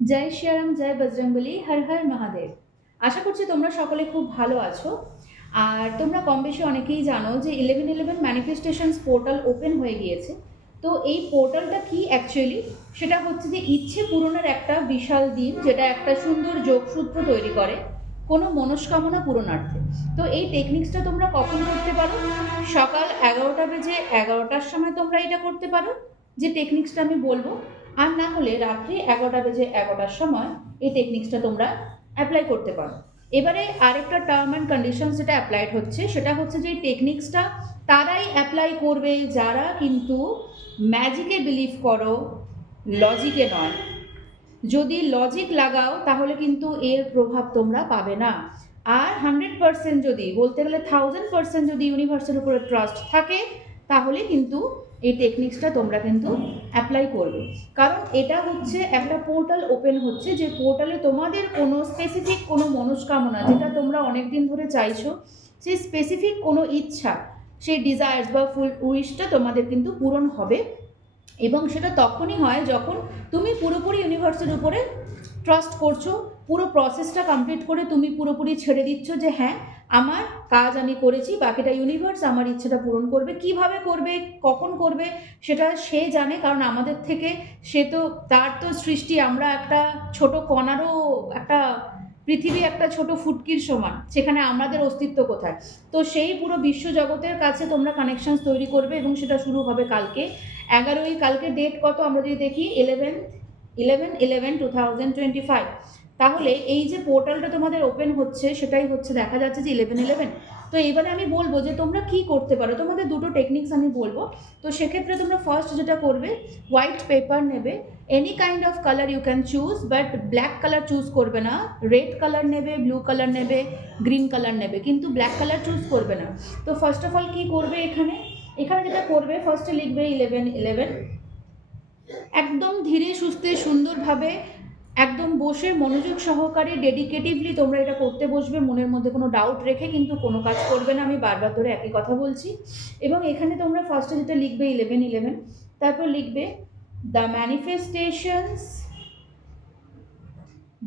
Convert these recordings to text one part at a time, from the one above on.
জয় শ্রীরাম, জয় বজরংবলী, হর হর মহাদেব। আশা করছি তোমরা সকলে খুব ভালো আছো। আর তোমরা কম বেশি অনেকেই জানো যে 1111 ম্যানিফেস্টেশনস পোর্টাল ওপেন হয়ে গিয়েছে। তো এই পোর্টালটা কি অ্যাকচুয়ালি, সেটা হচ্ছে যে ইচ্ছে পূরণের একটা বিশাল দিন, যেটা একটা সুন্দর যোগসূত্র তৈরি করে কোনো মনস্কামনা পূরণার্থে। তো এই টেকনিক্সটা তোমরা কখন করতে পারো? সকাল 11টা বেজে 11টার সময় তোমরা এটা করতে পারো, যে টেকনিক্সটা আমি বলবো। আর না হলে রাত্রি 11টা বেজে 11টার সময় এই টেকনিক্সটা তোমরা অ্যাপ্লাই করতে পারো। এবারে আরেকটা টার্ম অ্যান্ড কন্ডিশন যেটা অ্যাপ্লাইড হচ্ছে, সেটা হচ্ছে যে এই টেকনিক্সটা তারাই অ্যাপ্লাই করবে যারা কিন্তু ম্যাজিকে বিলিভ করো, লজিকে নয়। যদি লজিক লাগাও তাহলে কিন্তু এর প্রভাব তোমরা পাবে না। আর 100% যদি, বলতে গেলে 1000% যদি ইউনিভার্সের উপরে ট্রাস্ট থাকে, তাহলে কিন্তু এই টেকনিক্সটা তোমরা কিন্তু অ্যাপ্লাই করবে। কারণ এটা হচ্ছে একটা পোর্টাল ওপেন হচ্ছে, যে পোর্টালে তোমাদের কোনো স্পেসিফিক কোনো মনস্কামনা, যেটা তোমরা অনেকদিন ধরে চাইছো, সেই স্পেসিফিক কোনো ইচ্ছা, সেই ডিজায়ার্স বা ফুল উইশটা তোমাদের কিন্তু পূরণ হবে। এবং সেটা তখনই হয় যখন তুমি পুরোপুরি ইউনিভার্সের উপরে ট্রাস্ট করছো, পুরো প্রসেসটা কমপ্লিট করে তুমি পুরোপুরি ছেড়ে দিচ্ছ যে হ্যাঁ, আমার কাজ আমি করেছি, বাকিটা ইউনিভার্স আমার ইচ্ছেটা পূরণ করবে। কিভাবে করবে, কখন করবে, সেটা সে জানে, কারণ আমাদের থেকে সে তো, তার তো সৃষ্টি, আমরা একটা ছোট কণারও একটা, পৃথিবী একটা ছোট ফুটকির সমান, সেখানে আমাদের অস্তিত্ব কোথায়? তো সেই পুরো বিশ্বজগতের কাছে তোমরা কানেকশনস তৈরি করবে, এবং সেটা শুরু হবে কালকে 11ই, কালকে ডেট কত আমরা যদি দেখি, 11/11/2025। তাহলে এই যে পোর্টালটা তোমাদের ওপেন হচ্ছে, সেটাই হচ্ছে, দেখা যাচ্ছে যে 11/11। তো এইবারে আমি বলবো যে তোমরা কি করতে পারো, তোমাদের দুটো টেকনিক্স আমি বলবো। তো সেক্ষেত্রে তোমরা ফার্স্ট যেটা করবে, হোয়াইট পেপার নেবে, any kind of colour you can choose, but black colour choose করবে না। রেড কালার নেবে, ব্লু কালার নেবে, গ্রিন কালার নেবে, কিন্তু ব্ল্যাক কালার চুজ করবে না। তো ফার্স্ট অফ অল কী করবে, এখানে এখানে যেটা করবে, ফার্স্টে লিখবে 11/11। একদম ধীরে সুস্থে সুন্দরভাবে, একদম বসে মনোযোগ সহকারে ডেডিকেটিভলি তোমরা এটা করতে বসবে, মনের মধ্যে কোনো ডাউট রেখে কিন্তু কোনো কাজ করবে না, আমি বারবার ধরে একই কথা বলছি। এবং এখানে তোমরা ফার্স্টে যেটা লিখবে 11/11, তারপর লিখবে the manifestations,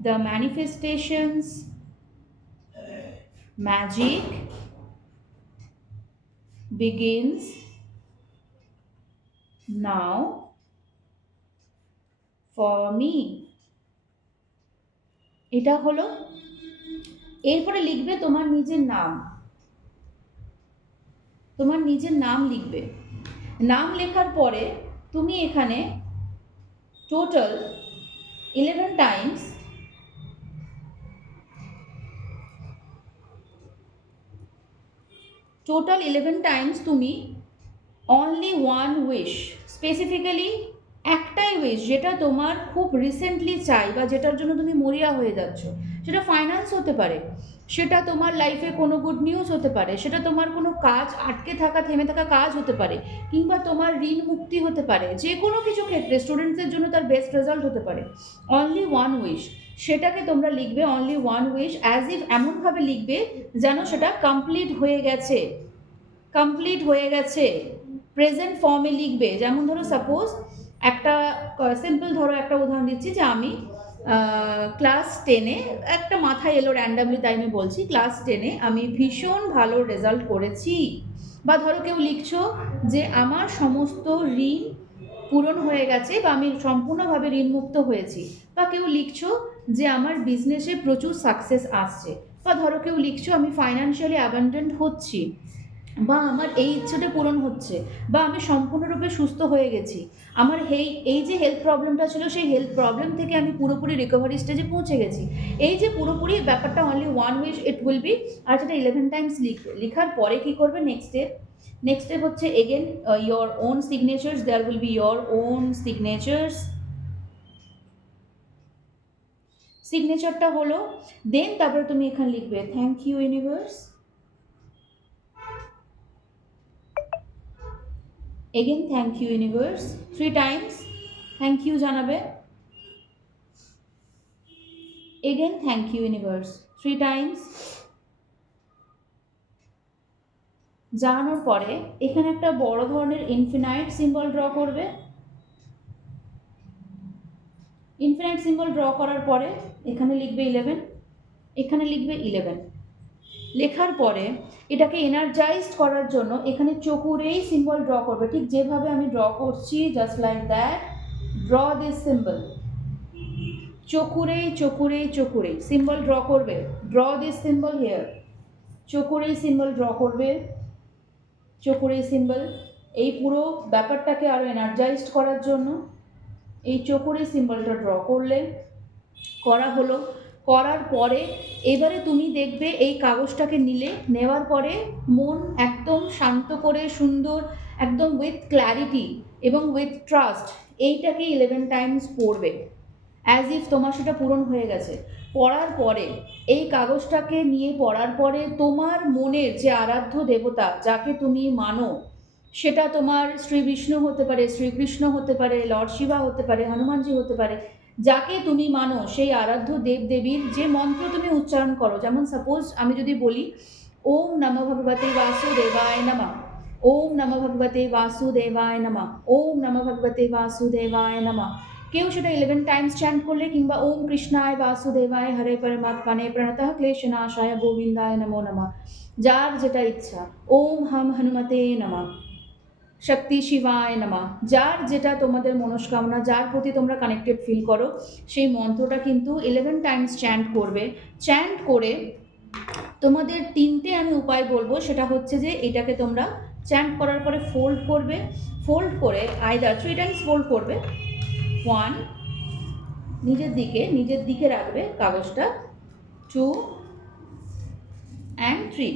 the manifestations magic begins now for me। এটা হলো। এরপরে লিখবে তোমার নিজের নাম, তোমার নিজের নাম লিখবে। নাম লেখার পরে তুমি এখানে টোটাল 11 টাইমস, তুমি অনলি ওয়ান উইশ, স্পেসিফিক্যালি একটাই উইশ, যেটা তোমার খুব রিসেন্টলি চাই, বা যেটার জন্য তুমি মরিয়া হয়ে যাচ্ছ, সেটা ফাইন্যান্স হতে পারে, সেটা তোমার লাইফে কোনো গুড নিউজ হতে পারে, সেটা তোমার কোনো কাজ আটকে থাকা, থেমে থাকা কাজ হতে পারে, কিংবা তোমার ঋণ মুক্তি হতে পারে, যে কোনো কিছু ক্ষেত্রে স্টুডেন্টসদের জন্য তার বেস্ট রেজাল্ট হতে পারে। অনলি ওয়ান উইশ, সেটাকে তোমরা লিখবে only one wish, as if, এমনভাবে লিখবে যেন সেটা কমপ্লিট হয়ে গেছে, কমপ্লিট হয়ে গেছে। প্রেজেন্ট ফর্মে লিখবে, যেমন ধরো সাপোজ একটা সিম্পল, ধরো একটা উদাহরণ দিচ্ছি, যে আমি ক্লাস 10-এ, একটা মাথায় এলো র্যান্ডামলি তাই আমি বলছি, ক্লাস 10-এ আমি ভীষণ ভালো রেজাল্ট করেছি। বা ধরো কেউ লিখছো যে আমার সমস্ত ঋণ পূরণ হয়ে গেছে, বা আমি সম্পূর্ণভাবে ঋণমুক্ত হয়েছি। বা কেউ লিখছো যে আমার বিজনেসে প্রচুর সাকসেস আসছে। বা ধরো কেউ লিখছো আমি ফাইন্যান্সিয়ালি অ্যাবান্ডেন্ট হচ্ছি, বা আমার এই ইচ্ছেটা পূরণ হচ্ছে, বা আমি সম্পূর্ণরূপে সুস্থ হয়ে গেছি, আমার এই যে হেলথ প্রবলেমটা ছিল, সেই হেলথ প্রবলেম থেকে আমি পুরোপুরি রিকভারি স্টেজে পৌঁছে গেছি। এই যে পুরোপুরি ব্যাপারটা, only one wish it will be. আর সেটা 11 টাইমস লিখবে। লেখার পরে কী করবে, নেক্সট স্টেপ হচ্ছে again your own signatures, there will be your own signatures. সিগনেচারটা হলো, দেন তারপরে তুমি এখানে লিখবে thank you universe. Again thank you universe, 3 times thank you জানাবে। Again thank you universe, 3 times. জানানোর পরে এখানে একটা বড় ধরনের ইনফিনাইট সিম্বল ড্র করবে। ইনফিনাইট সিম্বল ড্র করার পরে এখানে লিখবে 11, এখানে লিখবে 11। লেখার পরে এটাকে এনার্জাইজড করার জন্য এখানে চকুরেই সিম্বল ড্র করবে, ঠিক যেভাবে আমি ড্র করছি, just like that draw this symbol. Chokurei Chokurei Chokurei symbol draw করবে, draw this symbol here. Chokurei symbol draw করবে, চকুরেই সিম্বল। এই পুরো ব্যাপারটাকে আরও এনার্জাইজড করার জন্য এই চকুরেই সিম্বলটা ড্র করলে, করা হলো। করার পরে এবারে তুমি দেখবে এই কাগজটাকে নিলে, নেওয়ার পরে মন একদম শান্ত করে সুন্দর, একদম উইথ ক্ল্যারিটি এবং উইথ ট্রাস্ট এইটাকে 11 টাইমস পড়বে, অ্যাজ ইফ তোমার সেটা পূরণ হয়ে গেছে। পড়ার পরে এই কাগজটাকে নিয়ে পড়ার পরে তোমার মনের যে আরাধ্য দেবতা, যাকে তুমি মানো, সেটা তোমার শ্রী বিষ্ণু হতে পারে, শ্রীকৃষ্ণ হতে পারে, লর্ড শিবা হতে পারে, হনুমানজি হতে পারে, যাকে তুমি মানো সেই আরাধ্য দেব দেবীর যে মন্ত্র তুমি উচ্চারণ করো, যেমন সাপোজ আমি যদি বলি ওম নমঃ ভগবতে বাসুদেবায় নমঃ, ওম নমঃ ভগবতে বাসুদেবায় নমঃ, ওম নমঃ ভগবতে বাসুদেবায় নমঃ, কেউ সেটা 11 টাইমস চ্যান্ট করলে, কিংবা ওম কৃষ্ণায় বাসুদেবায় হরে পরমাত্মনে প্রণতঃ ক্লেশনাশায় গোবিন্দায় নমো নমঃ, যার যেটা ইচ্ছা, ওম হাম হনুমতে নমঃ, শক্তি শিবায় নমঃ, যার যেটা তোমাদের মনস্কামনা, যার প্রতি তোমরা কানেক্টেড ফিল করো, সেই মন্ত্রটা কিন্তু 11 টাইমস চ্যান্ট করবে। চ্যান্ট করে তোমাদের 3টে আমি উপায় বলবো, সেটা হচ্ছে যে এটাকে তোমরা চ্যান্ট করার পরে ফোল্ড করবে, ফোল্ড করে আইদার 3 টাইমস ফোল্ড করবে, 1 নিজের দিকে রাখবে কাগজটা, 2 and 3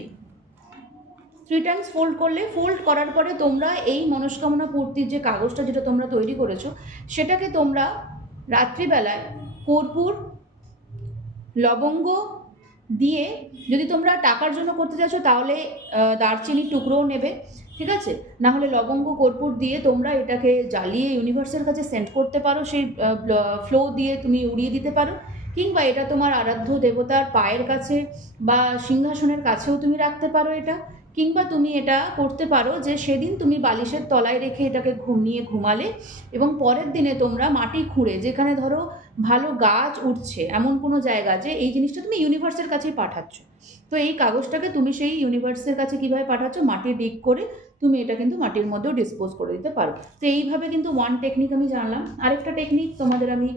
টাইমস ফোল্ড করলে, ফোল্ড করার পরে তোমরা এই মনস্কামনা পূর্তির যে কাগজটা যেটা তোমরা তৈরি করেছো, সেটাকে তোমরা রাত্রিবেলায় কর্পূর, লবঙ্গ দিয়ে, যদি তোমরা টাকার জন্য করতে চাইছো তাহলে দারচিনির টুকরোও নেবে, ঠিক আছে, না হলে লবঙ্গ কর্পূর দিয়ে তোমরা এটাকে জ্বালিয়ে ইউনিভার্সের কাছে সেন্ড করতে পারো, সেই ফ্লো দিয়ে তুমি উড়িয়ে দিতে পারো, কিংবা এটা তোমার আরাধ্য দেবতার পায়ের কাছে বা সিংহাসনের কাছেও তুমি রাখতে পারো এটা, কিংবা তুমি এটা করতে পারো যে সেদিন তুমি বালিশের তলায় রেখে এটাকে নিয়ে ঘুমালে, এবং পরের দিনে তোমরা মাটি খুঁড়ে, যেখানে ধরো ভালো গাছ উঠছে এমন কোনো জায়গা, যে এই জিনিসটা তুমি ইউনিভার্সের কাছেই পাঠাচ্ছ, তো এই কাগজটাকে তুমি সেই ইউনিভার্সের কাছে কীভাবে পাঠাচ্ছ, মাটি ডিগ করে তুমি এটা কিন্তু মাটির মধ্যেও ডিসপোজ করে দিতে পারো। তো এইভাবে কিন্তু ওয়ান টেকনিক আমি জানলাম। আরেকটা টেকনিক তোমাদের আমি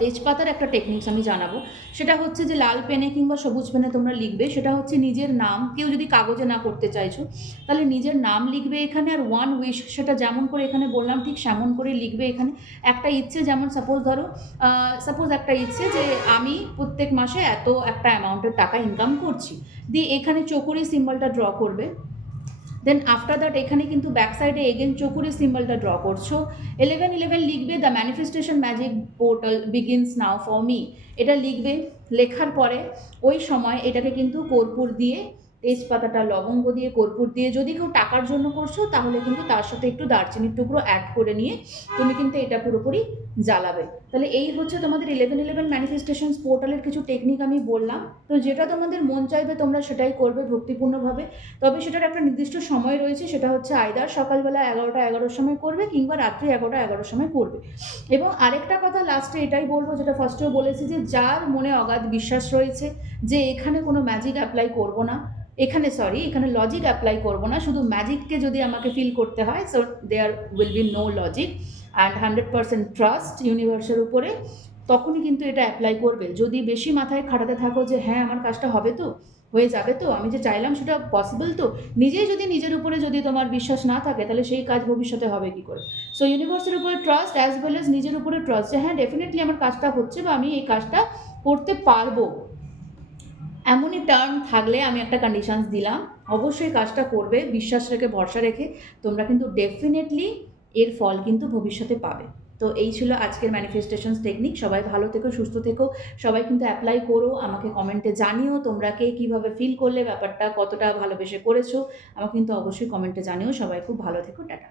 তেজপাতার একটা টেকনিক্স আমি জানাবো, সেটা হচ্ছে যে লাল পেনে কিংবা সবুজ পেনে তোমরা লিখবে, সেটা হচ্ছে নিজের নাম। কেউ যদি কাগজে না করতে চাইছো তাহলে নিজের নাম লিখবে এখানে, আর ওয়ান উইশ, সেটা যেমন করে এখানে বললাম ঠিক সেমন করে লিখবে এখানে। একটা ইচ্ছে, যেমন সাপোজ একটা ইচ্ছে যে আমি প্রত্যেক মাসে এত একটা অ্যামাউন্টের টাকা ইনকাম করছি, দিয়ে এখানে চকুরি সিম্বলটা ড্র করবে। দেন আফটার দ্যাট এখানে কিন্তু ব্যাক সাইডে এগেন চকুরি সিম্বলটা ড্র করছো, 11 লিখবে, the manifestation magic portal begins now for me, এটা লিখবে। লেখার পরে ওই সময় এটাকে কিন্তু কর্পূর দিয়ে, তেজপাতাটা লবঙ্গ দিয়ে, কর্পূর দিয়ে, যদি কেউ টাকার জন্য করছো তাহলে কিন্তু তার সাথে একটু দারচিনির টুকরো অ্যাড করে নিয়ে তুমি কিন্তু এটা পুরোপুরি জ্বালাবে। তাহলে এই হচ্ছে তোমাদের 11 ম্যানিফেস্টেশনস পোর্টালের কিছু টেকনিক আমি বললাম। তো যেটা তোমাদের মন চাইবে তোমরা সেটাই করবে ভক্তিপূর্ণভাবে, তবে সেটার একটা নির্দিষ্ট সময় রয়েছে, সেটা হচ্ছে আইদার সকালবেলা 11টার সময় করবে, কিংবা রাত্রি 11টার সময় করবে। এবং আরেকটা কথা লাস্টে এটাই বলবো, যেটা ফার্স্টেও বলেছি, যে যার মনে অগাধ বিশ্বাস রয়েছে যে এখানে কোনো ম্যাজিক অ্যাপ্লাই করবো না, এখানে লজিক অ্যাপ্লাই করবো না, শুধু ম্যাজিককে যদি আমাকে ফিল করতে হয়, so there will be no logic and 100% trust ইউনিভার্সের উপরে, তখনই কিন্তু এটা অ্যাপ্লাই করবে। যদি বেশি মাথায় খাটাতে থাকো যে হ্যাঁ আমার কাজটা হবে তো, হয়ে যাবে তো, আমি যে চাইলাম সেটা পসিবল তো, যদি নিজের উপরে যদি তোমার বিশ্বাস না থাকে, তাহলে সেই কাজ ভবিষ্যতে হবে কী করে। সো ইউনিভার্সের উপরে ট্রাস্ট অ্যাজ ওয়েল অ্যাজ নিজের উপরে ট্রাস্ট, যে হ্যাঁ ডেফিনেটলি আমার কাজটা হচ্ছে বা আমি এই কাজটা করতে পারবো, এমনই টার্ম থাকলে আমি একটা কন্ডিশনস দিলাম, অবশ্যই কাজটা করবে, বিশ্বাস রেখে ভরসা রেখে, তোমরা কিন্তু ডেফিনেটলি এর ফল কিন্তু ভবিষ্যতে পাবে। তো এই ছিল আজকের ম্যানিফেস্টেশনস টেকনিক। সবাই ভালো থেকো, সুস্থ থেকো, সবাই কিন্তু অ্যাপ্লাই করো, আমাকে কমেন্টে জানিও তোমরা কে কীভাবে ফিল করলে, ব্যাপারটা কতটা ভালোবেসে করেছো, আমাকে কিন্তু অবশ্যই কমেন্টে জানিও। সবাই খুব ভালো থেকো, টাটা।